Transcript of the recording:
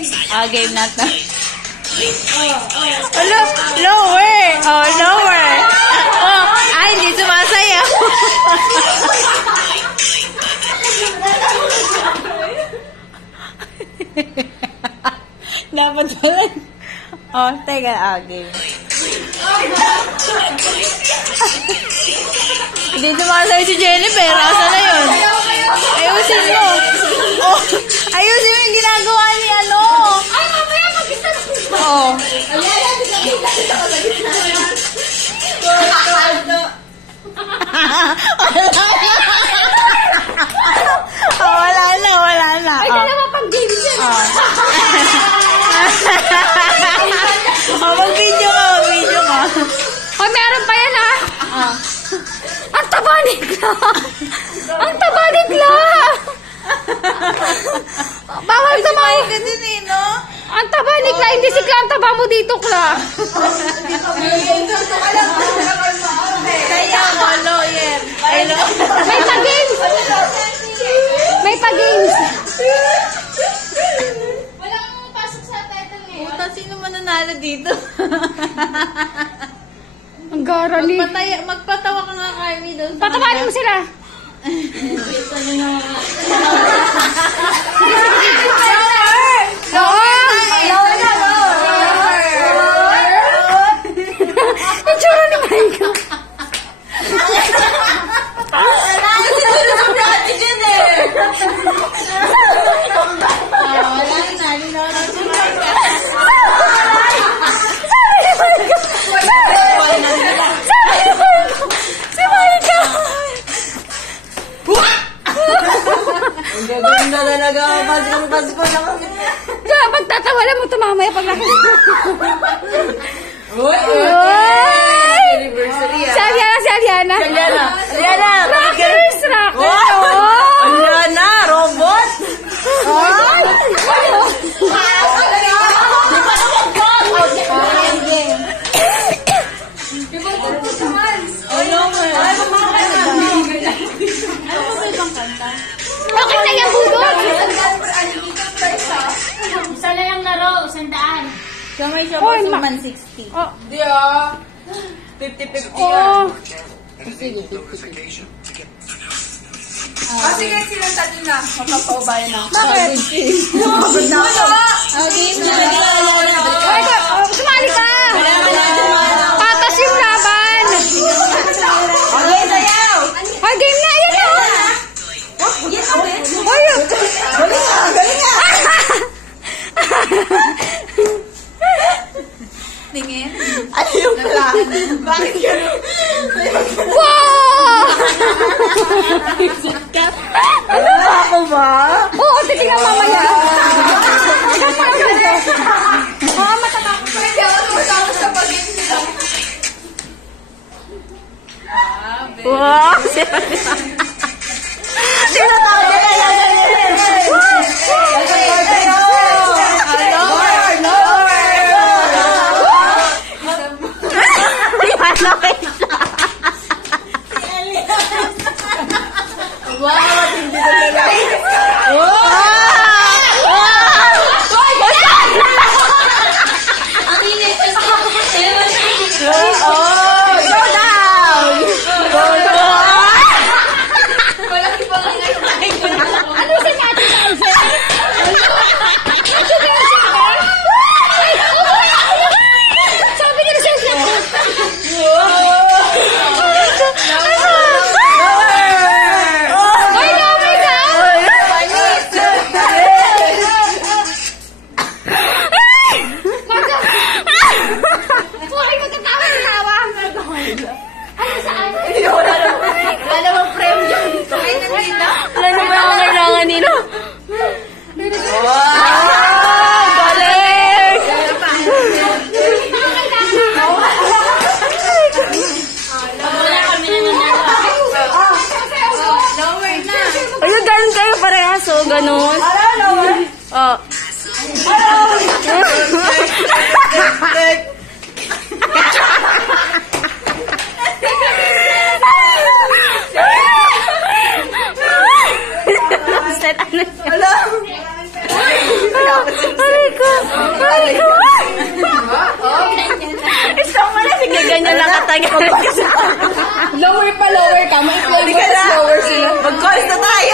Game na to. Lower. Oh, lower. Oh, ay, hindi sumasayaw. Dapat pala. Oh, teka, game. Hindi sumasayaw si Jennifer. Asa na yun? Ayusin mo. Oh, ayusin mo yung ginagawa ni ano. Ay, mamaya mag-isa na. Oh. Wala na. Ay, dalawa pang game siya. Mag-video ka. Ay, meron pa yan, ha? Ang taba ni Gla! Ang taba ni Gla! Bawal ka mo! Ang taba ni Gla! Hindi si Gla ang taba mo dito, Gla! Kaya mo, lawyer. May pa-games! May pa-games! Walang pasok sa title eh. Puta, sino mananalo dito? Ang garali. Magpatawa ka nga, Carmi, doon. Patawanin mo sila! Ang tsura ni Michael. Si Michael! Ang gaganda talaga. Pasko na kami. Kaya pagtatawalan mo ito mamaya pag nakita. Uy! Anniversary ah. Si Ariana. Rockers! Ariana, robot! Okay na yan, budot! Isa na lang laro, 100. Kamay siya Oy, po ma- 160. Oh. Di ah. 50-50 Oh. Sige, 50-50. Sige, silang tali na. Mapapaubayan na. Bakit? Okay na. Sumali ka! Patas yung laban! Okay, sayaw! Oh, game na! Ayan na! Galing nga! Tingin? Ano yung plan? Bakit gano'n? Wow! Ano ba ako ba? Oo, titignan mamaya. Oo, matatakot ko. Hindi ako tumatapos sa pag-ibig nila. Wow! Tinatawag ka na yan! ganun. Oh. Set ano siya? Aray ganyan lang katagal. Lower pa, lower ka. May flow Hindi ka na. lower sila. Mag-calls na tayo.